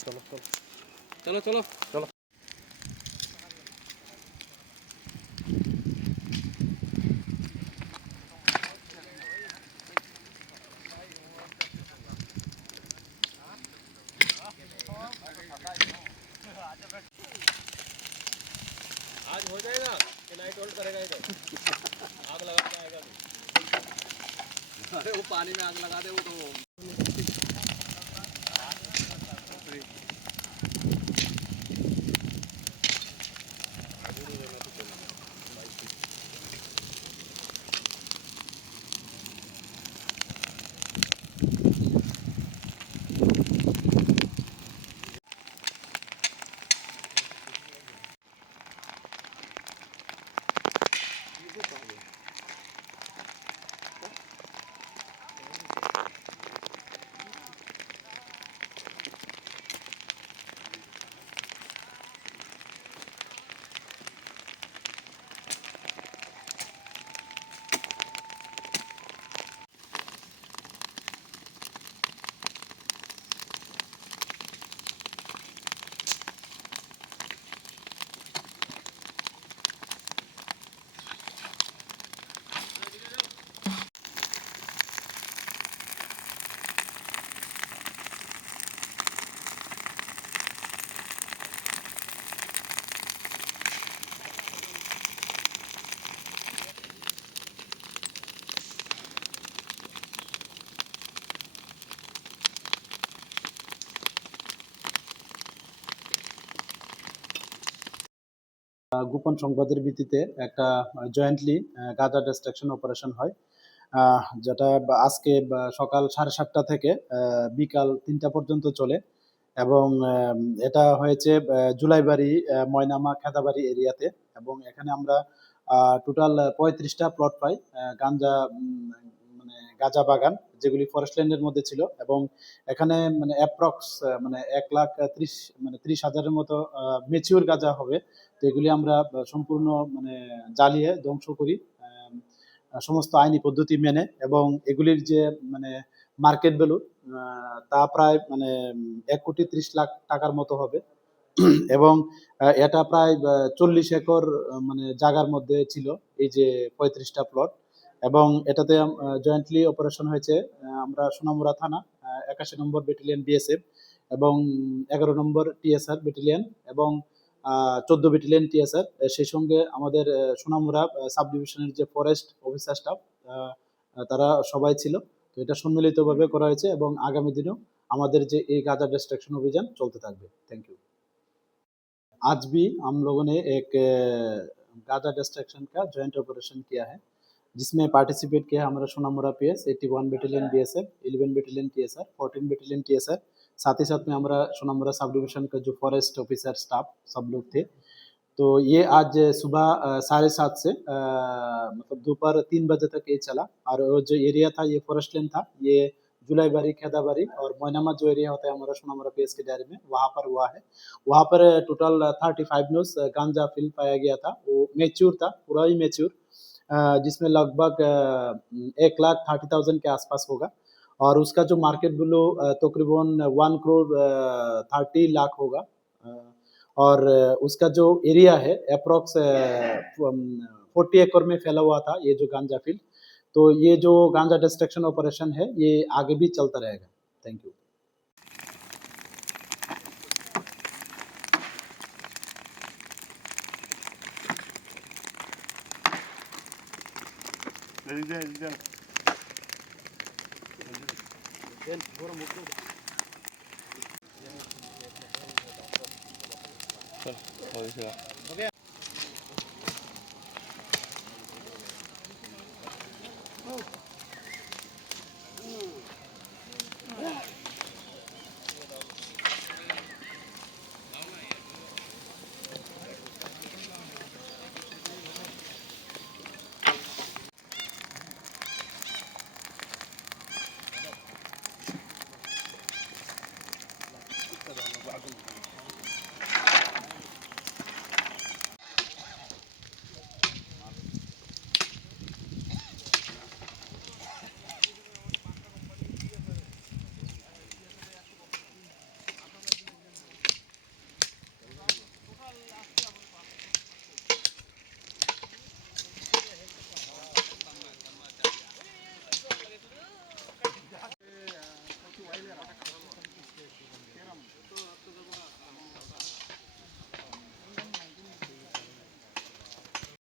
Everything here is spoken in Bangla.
चलो चलो चलो चलो चलो आज हो जाएगा कि नाइट होल्ड करेगा इधर आग लगा के आएगा अरे वो पानी में आग लगा दे वो तो গোপন সংবাদের ভিত্তিতে একটা জয়েন্টলি গাঁজা ডিস্ট্রাকশন অপারেশন হয়, যেটা আজকে সকাল 7:30 থেকে বিকাল 3টা পর্যন্ত চলে। এবং এটা হয়েছে জুলাইবাড়ি, ময়নামা, খেদাবাড়ি এরিয়াতে। এবং এখানে আমরা টোটাল 35টা প্লট পাই, গাঁজা মানে গাঁজা বাগান, যেগুলি ফরেস্ট ল্যান্ডের মধ্যে ছিল। এবং এখানে মানে অ্যাপ্রক্স মানে 1,30,000 মানে 30,000-এর মতো মেচিউর গাঁজা হবে। তো এগুলি আমরা সম্পূর্ণ মানে জ্বালিয়ে ধ্বংস করি সমস্ত আইনি পদ্ধতি মেনে। এবং এগুলির যে মানে মার্কেট ভ্যালু তা প্রায় মানে 1,30,00,000 টাকার মতো হবে। এবং এটা প্রায় 40 একর মানে জায়গার মধ্যে ছিল এই যে 35টা প্লট। এবং এটাতে জয়েন্টলি অপারেশন হয়েছে আমরা সোনামুড়া থানা, 81 নম্বর ব্যাটালিয়ন বিএসএফ, এবং 11 নম্বর টিএসআর ব্যাটালিয়ন, এবং 14 ব্যাটালিয়ন টিএসআর, সেই সঙ্গে আমাদের সোনামুড়া সাব ডিভিশনের যে ফরেস্ট অফিসার স্টাফ তারা সবাই ছিল। তো এটা সম্মিলিতভাবে করা হয়েছে এবং আগামী দিনেও আমাদের যে এই गांजा डिस्ट्रैक्शन अभियान चलते থাকবে। Thank you. आज भी हम लोगों ने एक गांजा डिस्ट्रैक्शन का जॉइंट ऑपरेशन किया है, जिसमें पार्टिसिपेट किया हमारा Sonamura PS, 81 battalion BSF, 11 battalion TSR, 14 battalion TSR, साथ ही साथ में हमारा सोनामुड़ा सब डिवीजन का जो फॉरेस्ट ऑफिसर स्टाफ सब लोग थे। तो ये आज सुबह 7:30 से मतलब दोपहर 3 बजे तक ये चला। और वो जो एरिया था ये फॉरेस्ट लैंड था, ये जुलाईबाड़ी, खेदाबाड़ी और मोइनामा जो एरिया होता है हमारा सोनामुड़ा पीएस के दायरे में, वहाँ पर हुआ है। वहाँ पर टोटल 35 न्यूज गांजा फील्ड पाया गया था। वो मेच्योर था, पूरा ही मेच्योर, जिसमें लगभग 1,30,000 के आसपास होगा। और उसका जो मार्केट वैल्यू तकरीबन 1,30,00,000 होगा। और उसका जो एरिया है अप्रोक्स 40 एकड़ में फैला हुआ था ये जो गांजा फील्ड। तो ये जो गांजा डिस्ट्रैक्शन ऑपरेशन है ये आगे भी चलता रहेगा। Thank you. हो गया।